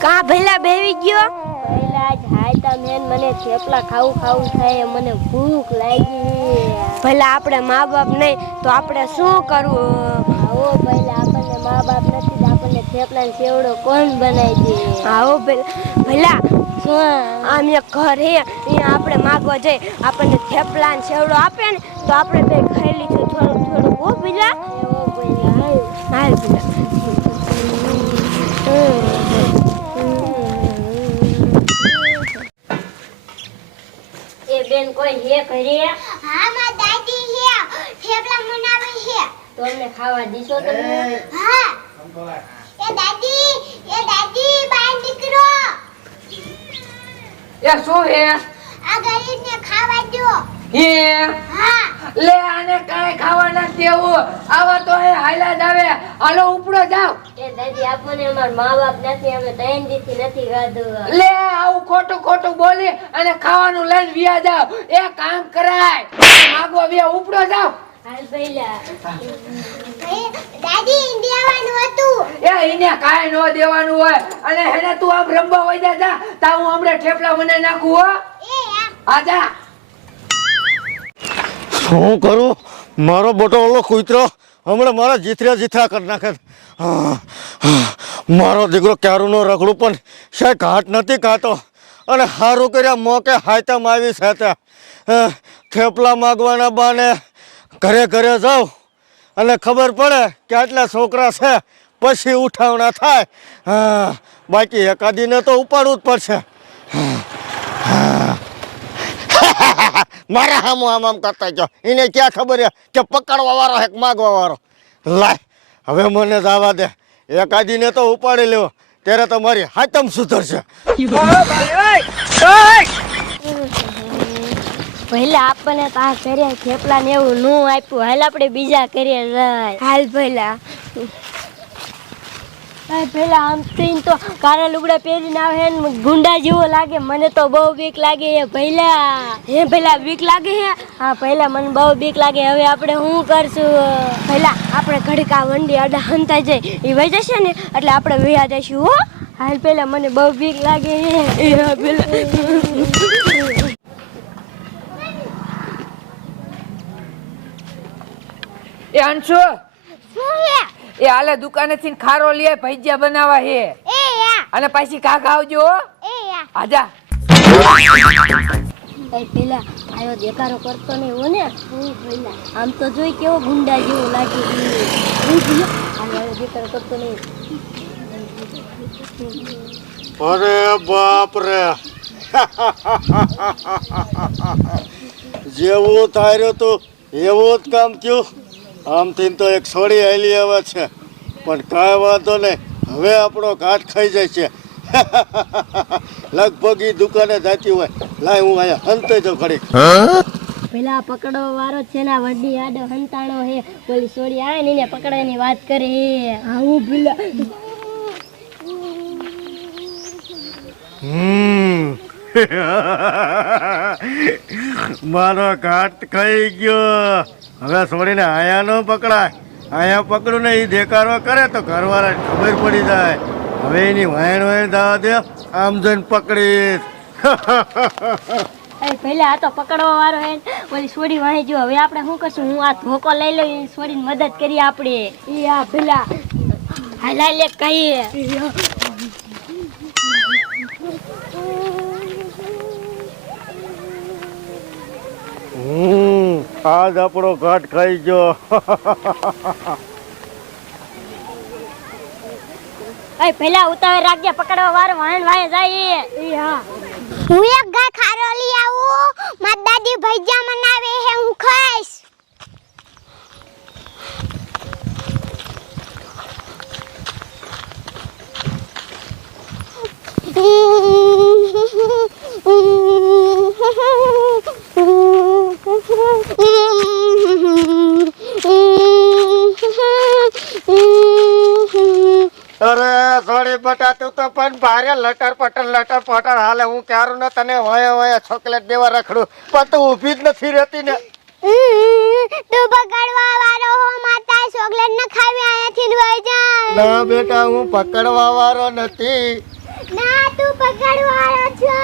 કા ભેલા બેવી ગયો પહેલા જ હાયતા મેન મને થેપલા ખાવું થાય મને ભૂખ લાગી ભલા આપણે મા બાપ નહીં તો આપણે શું કરવું આવો પહેલા આપણને મા બાપ નથી તો આપણને થેપલા ને સેવડો કોણ બનાવી દે આવો ભલા શું આમ એક ઘર હે અહીંયા આપણે માગવા જઈ આપણને થેપલા ને સેવડો આપે ને તો આપણે બે ખાઈ લીધું થોડું ઓ ભલા એવો પહેલા હાલ ભલા એ બેન કોઈ હે ઘરે હા માં દાદી હે થેપલા બનાવે છે તો અમને ખાવા દીશો તમે હા એ દાદી બહાર નીકળો એ શું હે આ ગરીબને ખાવા દો હે હા લે આને કાંઈ ખાવા ન દેવું આવા તો એ હાઈલા જ આવે હાલો ઉપડો જાવ એ દાદી આપણને અમાર મા બાપ નથી અમે ત્રણ દીથી નથી ખાધું લે આવું ખોટું બોલી અને ખાવાનું લઈને વિયા જાવ એ કામ કરાય માગો વે ઉપડો જાવ હાલ પહેલા દાદી ઇન્ડિયાવાનું હતું એ એને કાંઈ ન દેવાનું હોય અને હેને તું આમ રંબા હોય જા તા હું હમણાં ઠેપલા બનાવી નાખું હો એ આજા શું કરું મારો બોટો ઓલો કૂતરો હમણાં મારા જીથરા કરી નાખે મારો દીકરો ક્યારુંનો રખડું પણ શાય ઘાટ નથી ખાતો અને સારું કર્યા મોકે હાયતમ આવી સાથે થેપલા માગવાના બાને ઘરે જાઉં અને ખબર પડે કે આટલા છોકરા છે પછી ઉઠાવણા થાય બાકી એકાદીને તો ઉપાડવું જ પડશે મારા હામું આમ કરતા જો એને ક્યાં ખબર કે પકડવા વાળો હે માગવા વાળો લાય હવે મને જવા દે એકાદીને તો ઉપાડી લેવો ત્યારે તમારી હાતમ સુધરશે પહેલા આપણને તા ઘરે થેપલા ને એવું નું આપ્યું હાલ આપણે બીજા ઘરે જાય હાલ ભલા પેલા આમ તો કાળા લુગડા પહેરીને આવે ને ગુંડા જેવો લાગે મને તો બહુ બીક લાગે હે પહેલા બીક લાગે હે હા પહેલા મને બહુ બીક લાગે હવે આપણે શું કરશું પહેલા આપણે ઘડીક આ વંડી આડા હંતા જાય એ વહી જશે ને એટલે આપણે વયા જઈશું હો હાલ પહેલા મને બહુ બીક લાગે હે એ અંશુ એ હાલે દુકાને થી ખારો લે ભજીયા બનાવવા હે અને પછી કાક આવજો આજા પેલા આયો દેખારો કરતો નહીં હો ને પેલા આમ તો જોઈ કેવો ગુંડા જેવો લાગે આયો દેખારો કરતો નહીં અરે બાપ રે જેવું થાય તો એવું જ કામ થયું આમથી તો એક છોડી હાલી આવે છે પણ કાંઈ વાંધો નહીં હવે આપણો ઘાટ ખાઈ જાય છે લગભગ એ દુકાને જતી હોય લાય હું અહીંયા હંતે જો ઘડી પેલા પકડો વારો છે ને વડી આડો હંતાણો હે ઓલી સોરી આવે ને એને પકડવાની વાત કરે આવું પેલા મારો ઘાટ ખાઈ ગયો હવે છોડીને આયા ન પકડાય આયા પકડું ને એ દેકારો કરે તો ઘરવાળા ખબર પડી જાય હવે એની વાયણ દાવા દે આમ જોઈને પકડીશ પેલા આ તો પકડવા વાળો હે ઓલી સોડી વાહી જો હવે આપણે શું કરશું હું આ ધોકો લઈ લઈ સોડીને મદદ કરી આપણે એ આ ભલા હાલા લે કહીએ આજ આપણો ઘાટ ખાઈ ગયો પેલા ઉતાવળ રાખજે પકડવા વાળો વાહન વાહે જાય હું એક ગા ખારો લઈ આવું માર દાદી ભજીયા બનાવે હે હું ખાઈશ અરે સોરી બટા તું તો પણ ભારે લટર પટર હાલે હું ક્યારું ને તને વયા ચોકલેટ દેવા રખડું પણ તું ઊભી જ નથી રહેતી ને તું પકડવા વાળો હો માતા ચોકલેટ ન ખાવી અહીંયાથી વઈ જા ના બેટા હું પકડવા વાળો નથી ના તું પકડવા વાળો છો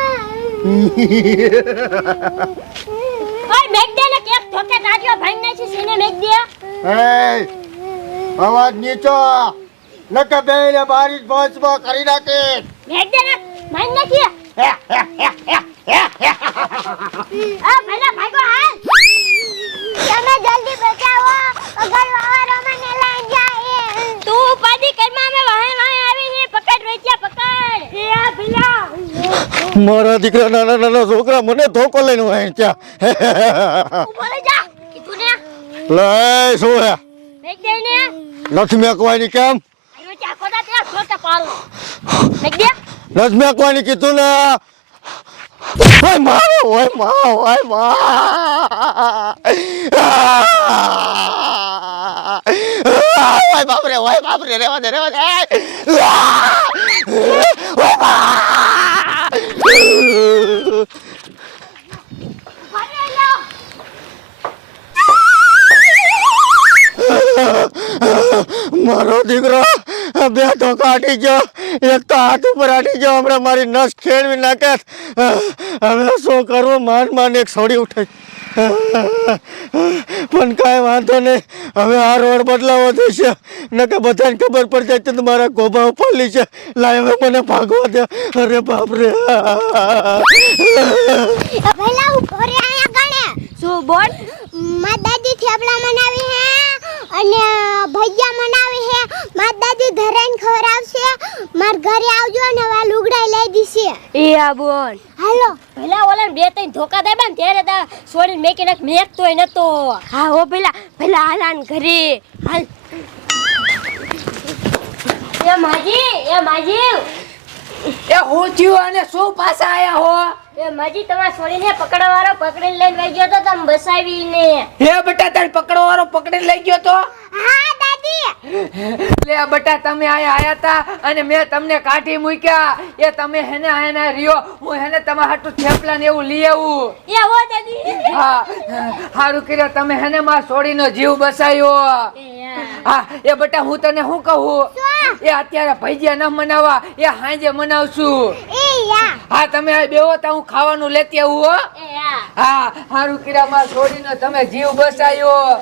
ઓય મેક દે ને કેક ધોકે તાજો ભાઈ નાખી સીને મેક દે એ અવાજ નીચો નકે બેને બારી પહોંચવા કરી નાખે મેક દે ને ભાઈ નાખી આ ભાઈના ભાગો હાલ તમે જલ્દી બચાવો પકડવા વાળો મને લઈ જાય તું ઉપાધી કરમાં મે વાહે આવી હે પકડ વેચ્યા પકડ એ આ ભીલા મારા દીકરા નાના નાના છોકરા મને ધોકો લઈને વાય ત્યાં ઉભો રહી જા કીધું ને લે શું હે મેક દે ને નથી મેકવાની કેમ આયો ચા કોડા તે છોટા પાડો મેક દે નથી મેકવાની કીધું ને ઓય માં ઓય માં ઓય માં ઓય બાપરે રેવા દે ઓય મારો દીકરો બે તો કાઢી ગયો એક તો હાથ ઉપર આટી ગયો હમણાં મારી નસ ખેડવી નાખે હવે શું કરવું માન એક છોડી ઉઠાઈ પણ કાંઈ વાંધો નહીં હવે આ રોડ બદલાવો થશે નકે બધાને ખબર પડી જાય તો મારા ગોબા ઉપરલી છે લાય હવે મને ભાગવા દે અરે બાપરે ભલા ઉભો રે આયા ગણે શું બોલ માર દાદી થેપલા બનાવી હે અને ભજીયા બનાવી હે માર દાદી ધરાઈને ખવડાવશે માર ઘરે આવજો ને હવે લુગડા લઈ દીશે એ આ બોલ હાલો ભલા ઓલે બે ત્રણ ધોકા દે બાન ત્યારે તા સોરી મેકી નાખ મેક તોય નતો હા હો પેલા હાલાન ઘરે હાલ એ માજી એ હું થયું અને શું પાછા આયા હો એ માજી તમારા સોરીને પકડવા વાળો પકડીને લઈને વઈ ગયો તો તમે બસાવીને હે બેટા તારે પકડો વાળો પકડીને લઈ ગયો તો હા દાદી લે બેટા તમે આયા તા અને મેં તમને કાઢી મૂક્યા એ તમે હેને રહ્યો હું હેને તમારા હાટુ થેપલા ને એવું લઈ આવું એ હો દાદી હા હારું કર્યો તમે હેને માર છોડીનો જીવ બસાયો હા એ બેટા હું તને શું કહું એ અત્યારે ભજીયા ન મનાવા એ હાંજે મનાવશું એ યા હા તમે આ બેહો તા હું ખાવાનું લેતી આવું હો હા હારું કર્યા માર છોડીનો તમે જીવ બસાયો